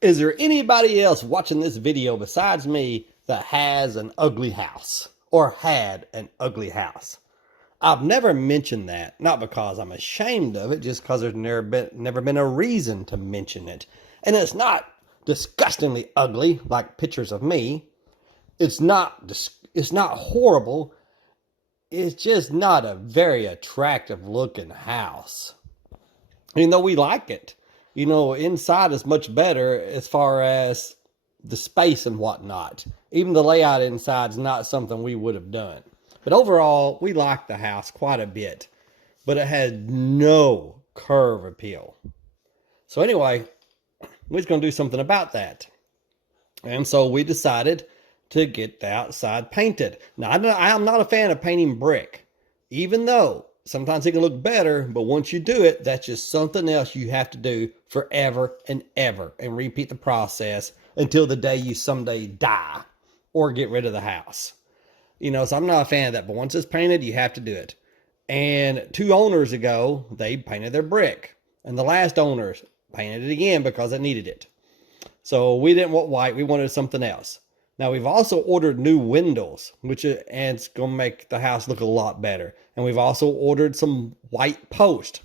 Is there anybody else watching this video besides me that has an ugly house or had an ugly house? I've never mentioned that, not because I'm ashamed of it, just because there's never been a reason to mention it. And it's not disgustingly ugly like pictures of me. It's not horrible. It's just not a very attractive looking house. Even though we like it. Inside is much better as far as the space and whatnot. Even the layout inside is not something we would have done. But overall, we like the house quite a bit. But it has no curb appeal. So anyway, we're just going to do something about that. And so we decided to get the outside painted. Now, I'm not a fan of painting brick. Even though sometimes it can look better, but once you do it, that's just something else you have to do forever and ever and repeat the process until the day you someday die or get rid of the house. So I'm not a fan of that, but once it's painted, you have to do it. And 2 owners ago, they painted their brick. And the last owners painted it again because they needed it. So we didn't want white, we wanted something else. Now we've also ordered new windows, and it's going to make the house look a lot better. And we've also ordered some white posts.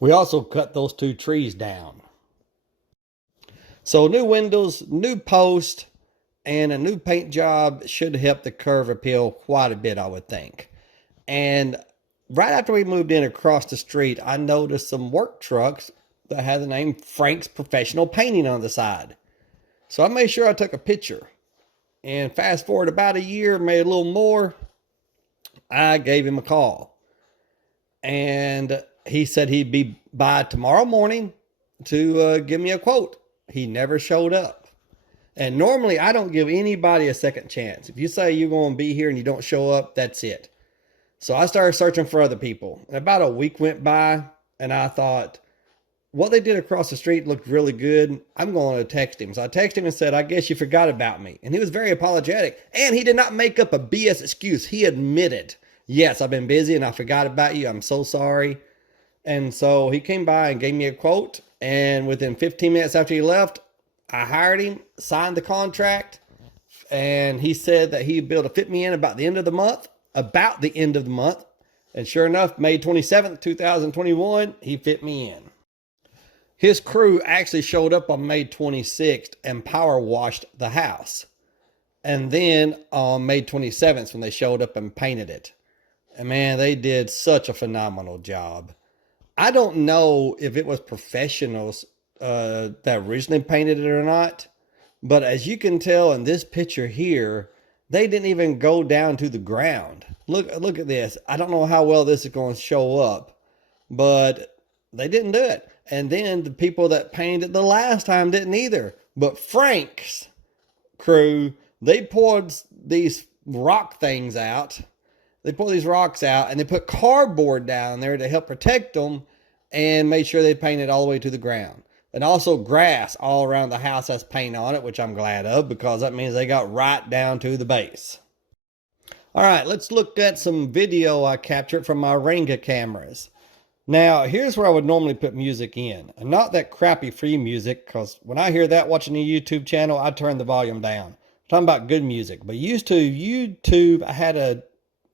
We also cut those 2 trees down. So new windows, new post, and a new paint job should help the curb appeal quite a bit, I would think. And right after we moved in across the street, I noticed some work trucks that had the name Frank's Professional Painting on the side. So I made sure I took a picture. And fast forward about a year, maybe a little more, I gave him a call. And he said he'd be by tomorrow morning to give me a quote. He never showed up. And normally I don't give anybody a second chance. If you say you're going to be here and you don't show up, that's it. So I started searching for other people. And about a week went by and I thought, what they did across the street looked really good. I'm going to text him. So I texted him and said, I guess you forgot about me. And he was very apologetic. And he did not make up a BS excuse. He admitted, yes, I've been busy and I forgot about you. I'm so sorry. And so he came by and gave me a quote. And within 15 minutes after he left, I hired him, signed the contract. And he said that he'd be able to fit me in about the end of the month. And sure enough, May 27th, 2021, he fit me in. His crew actually showed up on May 26th and power washed the house. And then on May 27th, when they showed up and painted it. And man, they did such a phenomenal job. I don't know if it was professionals that originally painted it or not. But as you can tell in this picture here, they didn't even go down to the ground. Look at this. I don't know how well this is going to show up, but they didn't do it. And then the people that painted the last time didn't either. But Frank's crew, they poured these rock things out. They poured these rocks out and they put cardboard down there to help protect them and made sure they painted all the way to the ground. And also grass all around the house has paint on it, which I'm glad of because that means they got right down to the base. All right, let's look at some video I captured from my Renga cameras. Now, here's where I would normally put music in, and not that crappy free music, because when I hear that watching a YouTube channel, I turn the volume down. I'm talking about good music. But YouTube had a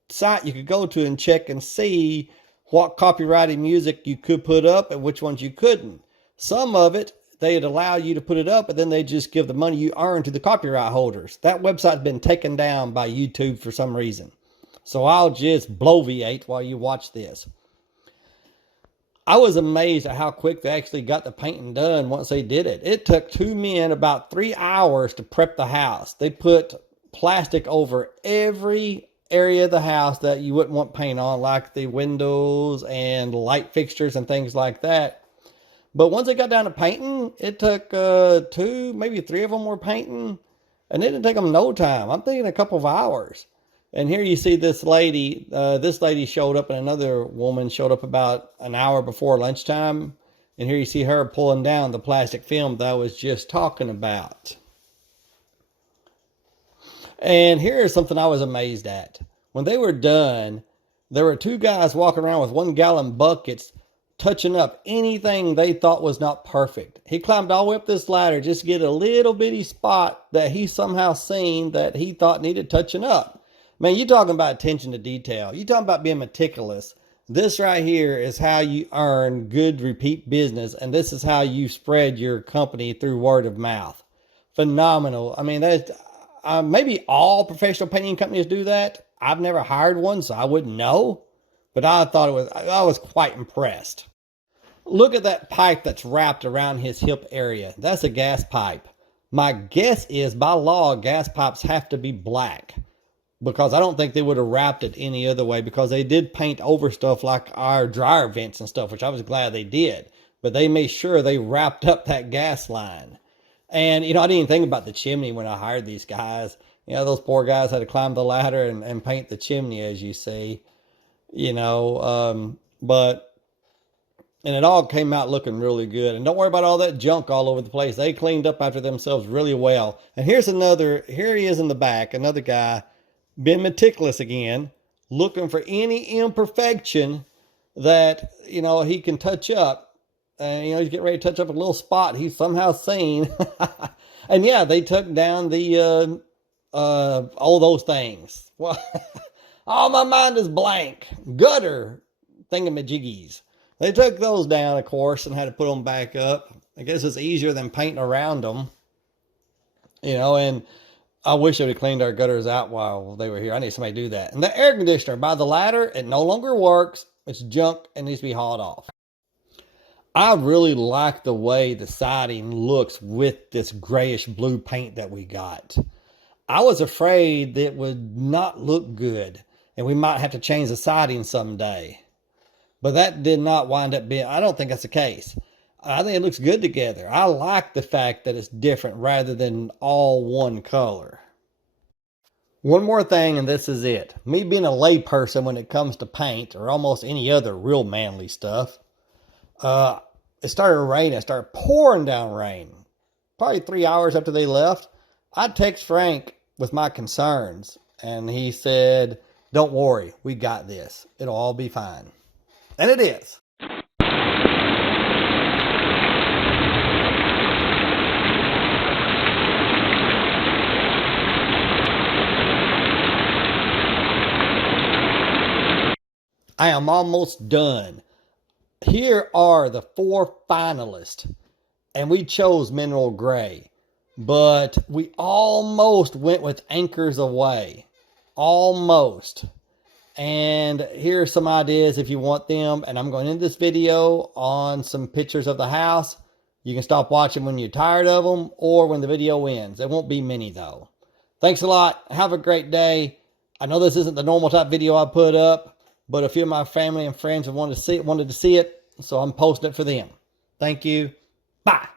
site you could go to and check and see what copyrighted music you could put up and which ones you couldn't. Some of it, they'd allow you to put it up, but then they just give the money you earn to the copyright holders. That website's been taken down by YouTube for some reason. So I'll just bloviate while you watch this. I was amazed at how quick they actually got the painting done once they did it. It took 2 men about 3 hours to prep the house. They put plastic over every area of the house that you wouldn't want paint on, like the windows and light fixtures and things like that. But once they got down to painting, it took 2, maybe 3 of them were painting. And it didn't take them no time. I'm thinking a couple of hours. And here you see this lady. This lady showed up and another woman showed up about an hour before lunchtime. And here you see her pulling down the plastic film that I was just talking about. And here's something I was amazed at. When they were done, there were 2 guys walking around with 1-gallon buckets touching up anything they thought was not perfect. He climbed all the way up this ladder just to get a little bitty spot that he somehow seen that he thought needed touching up. Man, you talking about attention to detail. You talking about being meticulous. This right here is how you earn good repeat business, and this is how you spread your company through word of mouth. Phenomenal. I mean, that's maybe all professional painting companies do that. I've never hired one, so I wouldn't know. But I was quite impressed. Look at that pipe that's wrapped around his hip area. That's a gas pipe. My guess is by law, gas pipes have to be black, because I don't think they would have wrapped it any other way, because they did paint over stuff like our dryer vents and stuff, which I was glad they did. But they made sure they wrapped up that gas line. And, I didn't even think about the chimney when I hired these guys. Those poor guys had to climb the ladder and paint the chimney, as you see. But it all came out looking really good. And don't worry about all that junk all over the place. They cleaned up after themselves really well. And here he is in the back, another guy, been meticulous again, looking for any imperfection that, he can touch up. And, he's getting ready to touch up a little spot he's somehow seen. And yeah, they took down the, all those things. Well, all my mind is blank. Gutter thingamajiggies. They took those down, of course, and had to put them back up. I guess it's easier than painting around them. And I wish they would have cleaned our gutters out while they were here. I need somebody to do that. And the air conditioner by the ladder, it no longer works. It's junk and needs to be hauled off. I really like the way the siding looks with this grayish blue paint that we got. I was afraid that it would not look good and we might have to change the siding someday. But that did not wind up being, I don't think that's the case. I think it looks good together. I like the fact that it's different rather than all one color. One more thing, and this is it. Me being a layperson when it comes to paint or almost any other real manly stuff, it started raining. It started pouring down rain. Probably 3 hours after they left, I text Frank with my concerns, and he said, "Don't worry, we got this. It'll all be fine." And it is. I am almost done. Here are the 4 finalists, and we chose mineral gray, but we almost went with anchors away. Almost. And here are some ideas if you want them. And I'm going to end this video on some pictures of the house. You can stop watching when you're tired of them or when the video ends. It won't be many though. Thanks a lot. Have a great day. I know this isn't the normal type video I put up, but a few of my family and friends wanted to see it, so I'm posting it for them. Thank you. Bye.